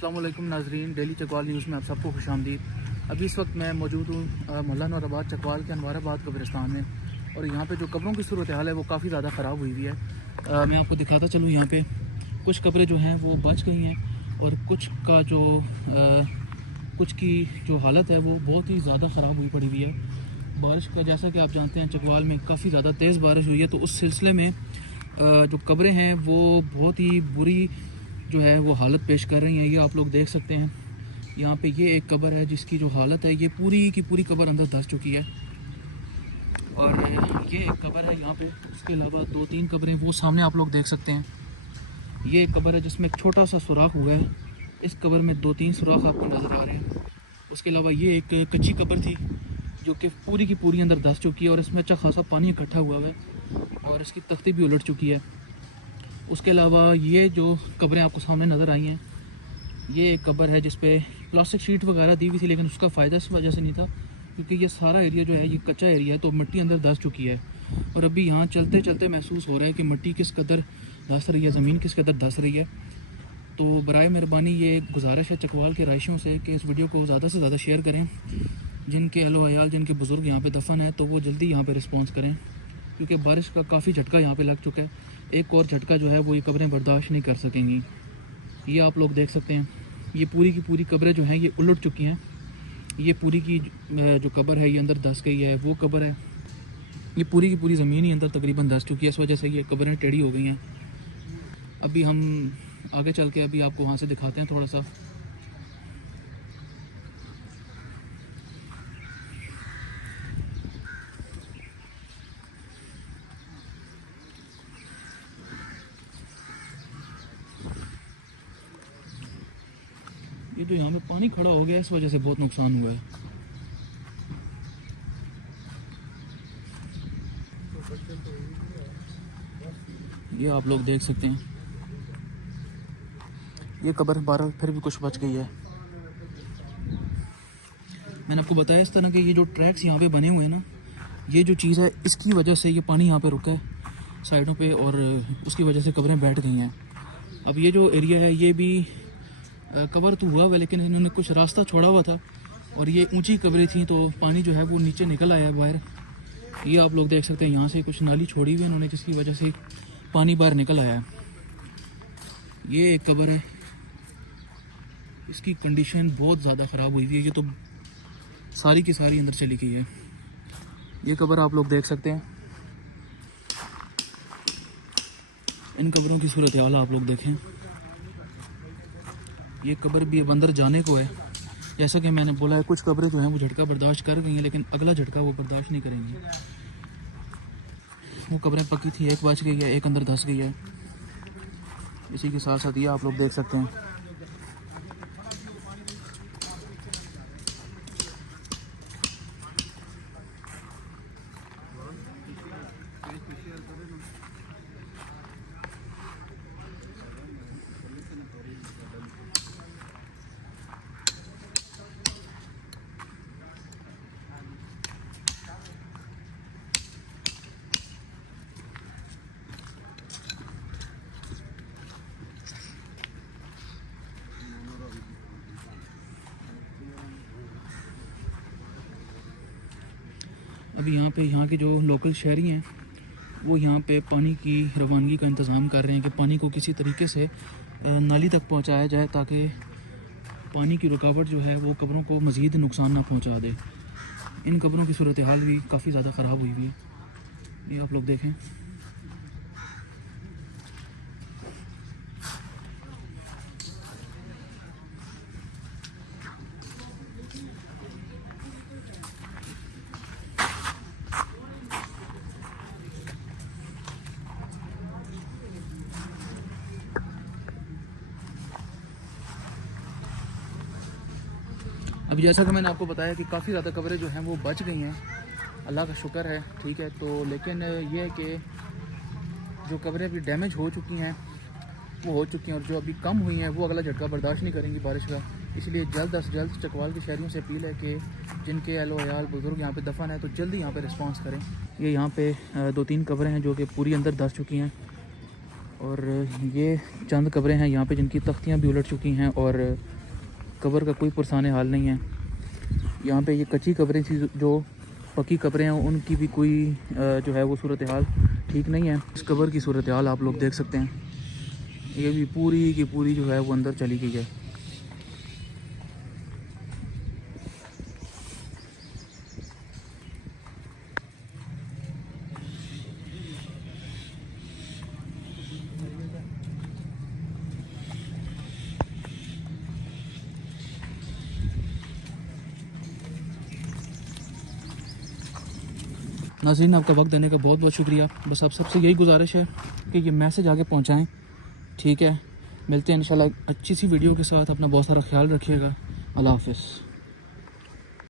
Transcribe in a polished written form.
अस्सलामुअलैकुम नाजरीन, daily Chakwal news में आप सबको खुशामदीद। अभी इस वक्त मैं मौजूद हूँ मोहल्ला नौराबाद चकवाल के अनवाराबाद कब्रिस्तान में, और यहाँ पे जो कब्रों की सूरत हाल है वो काफ़ी ज़्यादा ख़राब हुई हुई है। मैं आपको दिखाता चलूँ, यहाँ पे कुछ कब्रें जो हैं वो बच गई हैं और कुछ का जो कुछ की जो हालत है वो बहुत ही ज़्यादा ख़राब हुई पड़ी हुई है। बारिश का, जैसा कि आप जानते हैं, चकवाल में काफ़ी ज़्यादा तेज़ बारिश हुई है, तो उस सिलसिले में जो कब्रें हैं वो बहुत ही बुरी जो है वो हालत पेश कर रही हैं। ये आप लोग देख सकते हैं, यहाँ पे ये एक कब्र है जिसकी जो हालत है, ये पूरी की पूरी कब्र अंदर धंस चुकी है। और ये एक कब्र है यहाँ पे, उसके अलावा 2-3 कब्रें वो सामने आप लोग देख सकते हैं। ये एक कब्र है जिसमें एक छोटा सा सुराख हुआ है, इस कब्र में 2-3 सुराख आपको नज़र आ रहे हैं। उसके अलावा ये एक कच्ची कब्र थी जो कि पूरी की पूरी अंदर धंस चुकी है और इसमें अच्छा खासा पानी इकट्ठा हुआ है और इसकी तख्ती भी उलट चुकी है। उसके अलावा ये जो कब्रें आपको सामने नज़र आई हैं, ये एक कब्र है जिस पे प्लास्टिक शीट वगैरह दी हुई थी, लेकिन उसका फ़ायदा इस वजह से नहीं था क्योंकि ये सारा एरिया जो है ये कच्चा एरिया है, तो मिट्टी अंदर धंस चुकी है। और अभी यहाँ चलते चलते महसूस हो रहा है कि मिट्टी किस कदर धंस रही है, ज़मीन किस कदर धंस रही है। तो बराए मेहरबानी ये गुजारिश है चकवाल के रहायशियों से कि इस वीडियो को ज़्यादा से ज़्यादा शेयर करें। जिनके अहलो अयाल, जिनके बुज़ुर्ग यहाँ पे दफन है, तो वो जल्दी यहाँ पे रिस्पॉन्स करें क्योंकि बारिश का काफ़ी झटका यहाँ पे लग चुका है। एक और झटका जो है वो ये कब्रें बर्दाश्त नहीं कर सकेंगी। ये आप लोग देख सकते हैं, ये पूरी की पूरी कब्रें जो हैं ये उलट चुकी हैं। ये पूरी की जो कब्र है ये अंदर धंस गई है। वो कब्र है, ये पूरी की पूरी ज़मीन ही अंदर तकरीबन धंस चुकी है, इस वजह से ये कब्रें टेढ़ी हो गई हैं। अभी हम आगे चल के अभी आपको वहाँ से दिखाते हैं थोड़ा सा। ये जो यहाँ पे पानी खड़ा हो गया इस वजह से बहुत नुकसान हुआ है। ये आप लोग देख सकते हैं, ये कब्र बारह फिर भी कुछ बच गई है। मैंने आपको बताया इस तरह के ये जो ट्रैक्स यहाँ पे बने हुए हैं ना, ये जो चीज़ है इसकी वजह से ये पानी यहाँ पे रुका है साइडों पे और उसकी वजह से कब्रें बैठ गई हैं। अब ये जो एरिया है ये भी कवर तो हुआ हुआ है, लेकिन इन्होंने कुछ रास्ता छोड़ा हुआ था और ये ऊंची कब्रें थी तो पानी जो है वो नीचे निकल आया बाहर। ये आप लोग देख सकते हैं, यहाँ से कुछ नाली छोड़ी हुई है उन्होंने जिसकी वजह से पानी बाहर निकल आया है। ये एक कब्र है, इसकी कंडीशन बहुत ज़्यादा ख़राब हुई हुई है, ये तो सारी की सारी अंदर चली गई है। ये कब्र आप लोग देख सकते हैं, इन कब्रों की सूरत हाल आप लोग देखें। ये कब्र भी अब अंदर जाने को है। जैसा कि मैंने बोला है, कुछ कब्रें जो हैं वो झटका बर्दाश्त कर गई हैं, लेकिन अगला झटका वो बर्दाश्त नहीं करेंगी। वो कब्रें पक्की थी, एक बच गई है, एक अंदर धंस गई है। इसी के साथ साथ ये आप लोग देख सकते हैं, अभी यहाँ के जो लोकल शहरी हैं वो यहाँ पे पानी की रवानगी का इंतज़ाम कर रहे हैं कि पानी को किसी तरीके से नाली तक पहुँचाया जाए ताकि पानी की रुकावट जो है वो कब्रों को मज़ीद नुकसान ना पहुँचा दे। इन कब्रों की सूरत हाल भी काफ़ी ज़्यादा ख़राब हुई हुई है, ये आप लोग देखें। अभी जैसा कि मैंने आपको बताया कि काफ़ी ज़्यादा कब्रें जो हैं वो बच गई हैं, अल्लाह का शुक्र है, ठीक है। तो लेकिन ये है कि जो कब्रें अभी डैमेज हो चुकी हैं वो हो चुकी हैं, और जो अभी कम हुई हैं वो अगला झटका बर्दाश्त नहीं करेंगी बारिश का। इसलिए जल्द अज जल्द चकवाल के शहरियों से अपील है कि जिनके अहलो अयाल बुज़ुर्ग यहाँ पे दफन है तो जल्दी यहाँ पे रिस्पांस करें। ये यहाँ पे 2-3 कब्रें हैं जो कि पूरी अंदर धंस चुकी हैं। और ये चंद कब्रें हैं यहाँ पे जिनकी तख्तियाँ भी उलट चुकी हैं और कब्र का कोई पुरसान हाल नहीं है। यहाँ पे ये कच्ची कब्रें थी, जो पक्की कब्रें हैं उनकी भी कोई जो है वो सूरत हाल ठीक नहीं है। इस कब्र की सूरत हाल आप लोग देख सकते हैं, ये भी पूरी की पूरी जो है वो अंदर चली गई है। नाज़रीन, आपका वक्त देने का बहुत बहुत शुक्रिया। बस आप सबसे यही गुजारिश है कि ये मैसेज आगे पहुंचाएं। ठीक है, मिलते हैं इंशाल्लाह अच्छी सी वीडियो के साथ। अपना बहुत सारा ख्याल रखिएगा। अल्लाह हाफ़िज़।